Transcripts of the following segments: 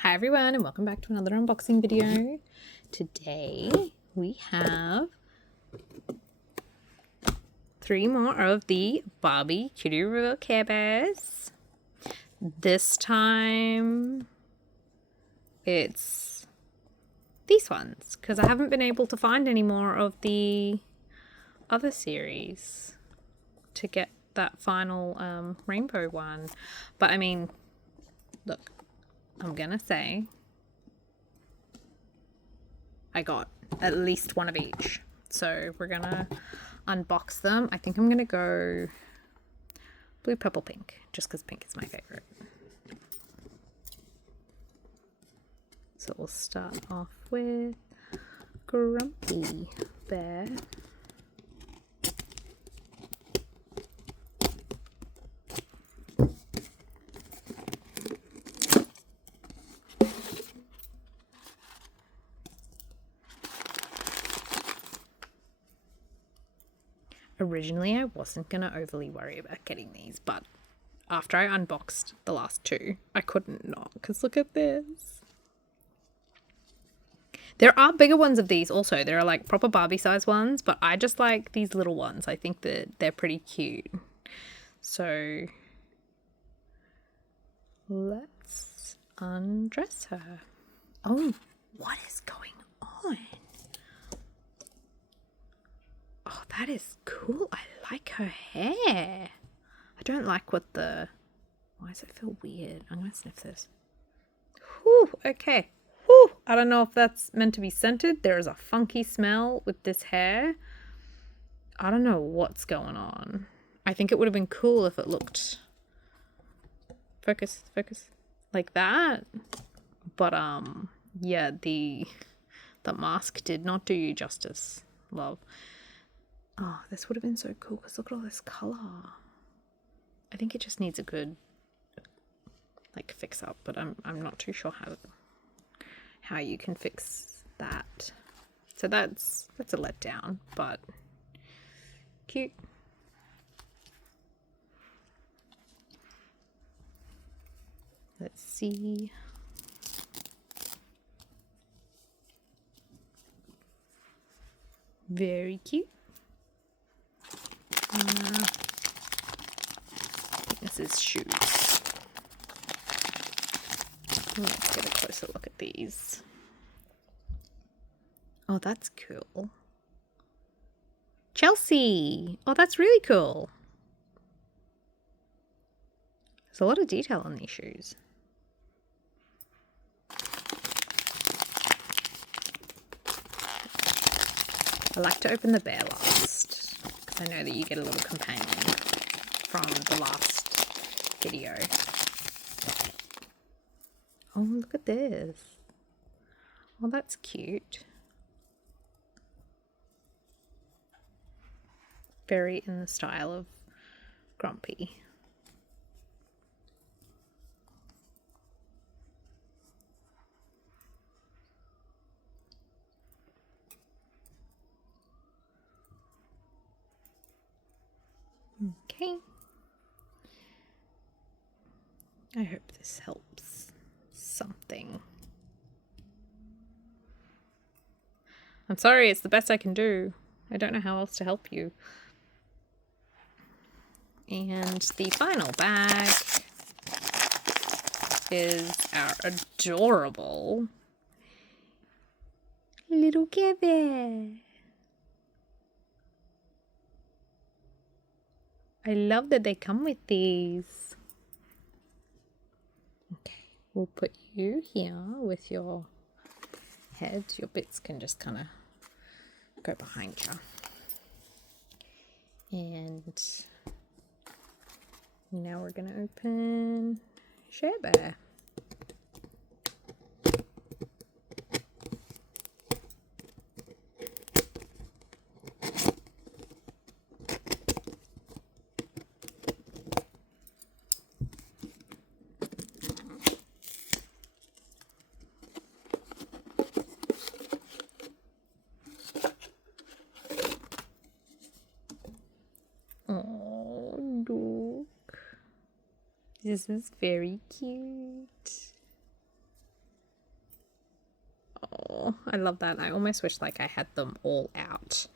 Hi everyone and welcome back to another unboxing video. Today we have 3 more of the Barbie Cutie Reveal Care Bears. This time it's these ones because I haven't been able to find any more of the other series to get that final rainbow one. But I mean, look, I'm gonna say I got at least one of each. So we're gonna unbox them. I think I'm gonna go blue, purple, pink, just because pink is my favorite. So we'll start off with Grumpy Bear. Originally, I wasn't going to overly worry about getting these, but after I unboxed the last 2, I couldn't not, because look at this. There are bigger ones of these also. There are like proper Barbie size ones, but I just like these little ones. I think that they're pretty cute. So let's undress her. Oh, what is going on? Oh, that is cool. I like her hair. I don't like what the... Why does it feel weird? I'm going to sniff this. Whew, okay. Whew, I don't know if that's meant to be scented. There is a funky smell with this hair. I don't know what's going on. I think it would have been cool if it looked... Focus. Like that. But, yeah, the mask did not do you justice, love. Oh, this would have been so cool because look at all this color. I think it just needs a good like fix up, but I'm not too sure how you can fix that. So that's a letdown, but cute. Let's see. Very cute. This is shoes. Let's get a closer look at these. Oh, that's cool. Chelsea! Oh, that's really cool. There's a lot of detail on these shoes. I like to open the bear last, because I know that you get a little companion from the last video. Oh, look at this. Oh, that's cute. Very in the style of Grumpy. Okay. I hope this helps something. I'm sorry, it's the best I can do. I don't know how else to help you. And the final bag is our adorable little Care Bear. I love that they come with these. Okay, we'll put you here with your head. Your bits can just kind of go behind you. And now we're going to open Share Bear. Oh, look. This is very cute. Oh, I love that. I almost wish like I had them all out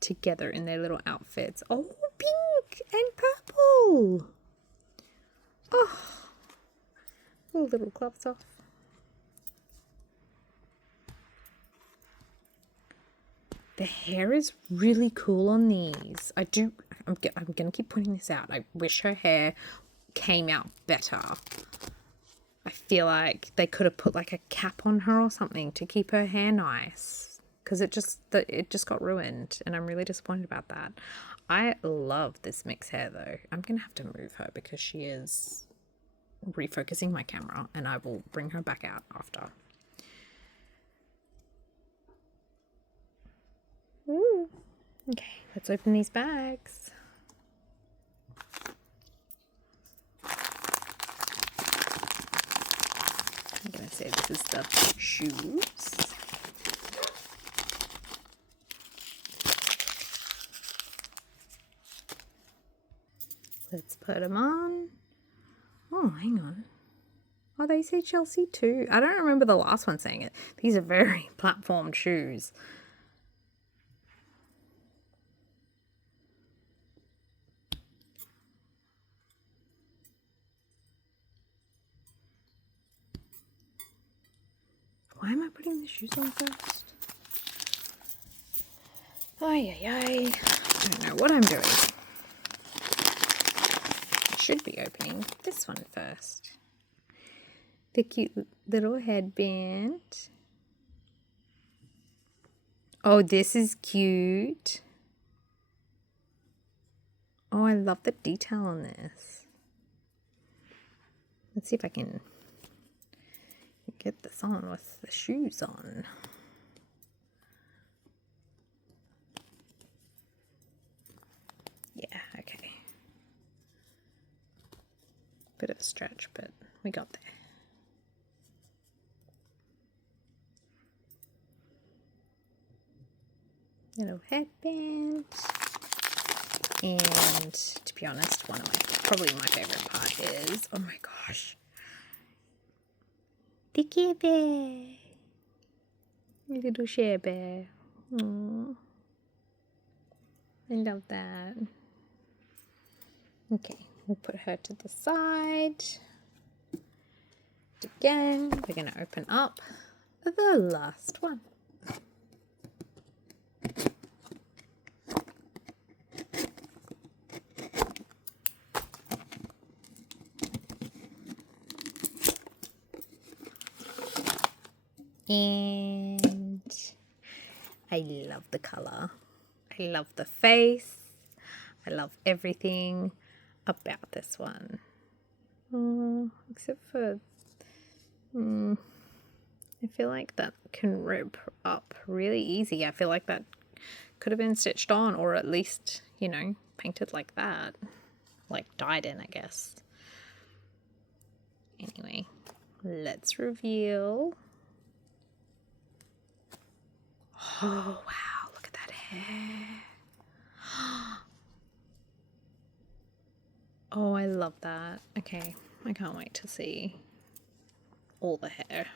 together in their little outfits. Oh, pink and purple. Oh, all little gloves off. The hair is really cool on these. I'm going to keep pointing this out. I wish her hair came out better. I feel like they could have put like a cap on her or something to keep her hair nice. Because it just got ruined. And I'm really disappointed about that. I love this mix hair though. I'm going to have to move her because she is refocusing my camera. And I will bring her back out after. Ooh. Okay, let's open these bags. I'm gonna say this is the shoes. Let's put them on. Oh, hang on. Oh, they say Chelsea too. I don't remember the last one saying it. These are very platformed shoes. Why am I putting the shoes on first? Ay, ay, ay. I don't know what I'm doing. I should be opening this one first. The cute little headband. Oh, this is cute. Oh, I love the detail on this. Let's see if I can get this on with the shoes on. Yeah, okay. Bit of a stretch, but we got there. Little headband. And to be honest, probably my favorite part is, oh my gosh, the Care Bear. Little Share Bear. Aww. I love that. Okay, we'll put her to the side. Again, we're going to open up the last one. And I love the color. I love the face. I love everything about this one. Except for, I feel like that can rip up really easy. I feel like that could have been stitched on, or at least, you know, painted like that. Like dyed in, I guess. Anyway, let's reveal. Oh, wow, look at that hair. Oh, I love that. Okay, I can't wait to see all the hair.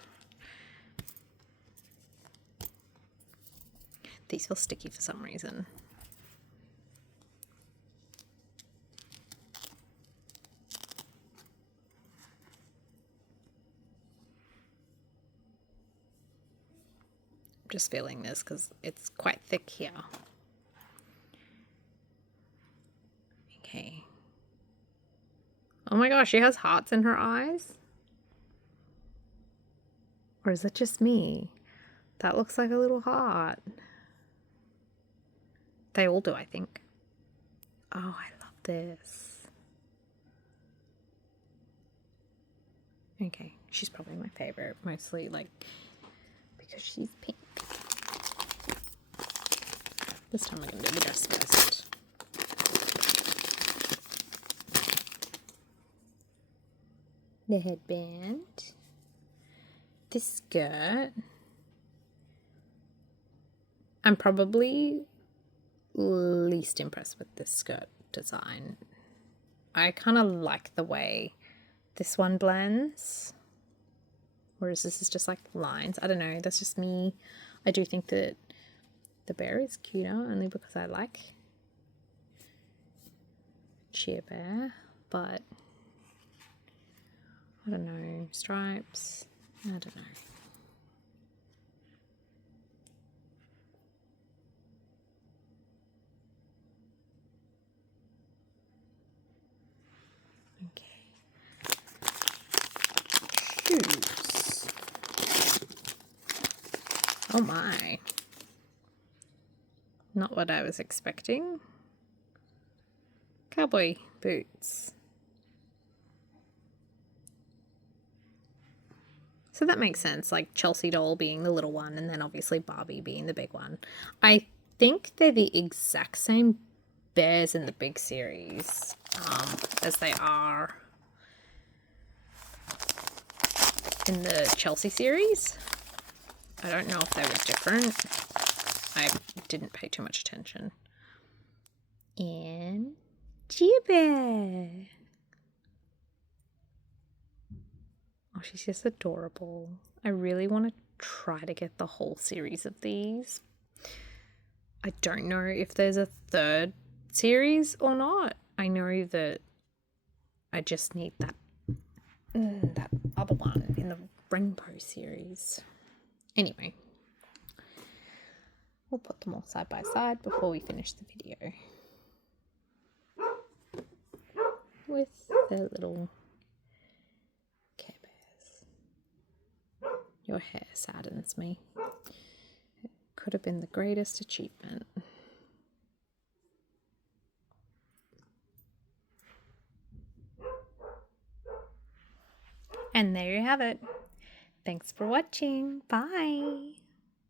These feel sticky for some reason. I'm just feeling this because it's quite thick here. Okay. Oh my gosh, she has hearts in her eyes? Or is it just me? That looks like a little heart. They all do, I think. Oh, I love this. Okay, she's probably my favorite, mostly like because she's pink. This time we're going to do the dress first. The headband. This skirt. I'm probably least impressed with this skirt design. I kind of like the way this one blends. whereas this is just like lines. I don't know, that's just me. I do think that the bear is cuter only because I like Cheer Bear, but I don't know, stripes, I don't know. Okay. Shoes. Oh my. Not what I was expecting. Cowboy boots. So that makes sense, like Chelsea doll being the little one and then obviously Barbie being the big one. I think they're the exact same bears in the big series as they are in the Chelsea series. I don't know if they were different. I didn't pay too much attention. And Cheer Bear. Oh, she's just adorable. I really want to try to get the whole series of these. I don't know if there's a third series or not. I know that I just need that other one in the Rainbow series. Anyway, we'll put them all side by side before we finish the video. With their little Care Bears. Your hair saddens me. It could have been the greatest achievement. And there you have it. Thanks for watching. Bye.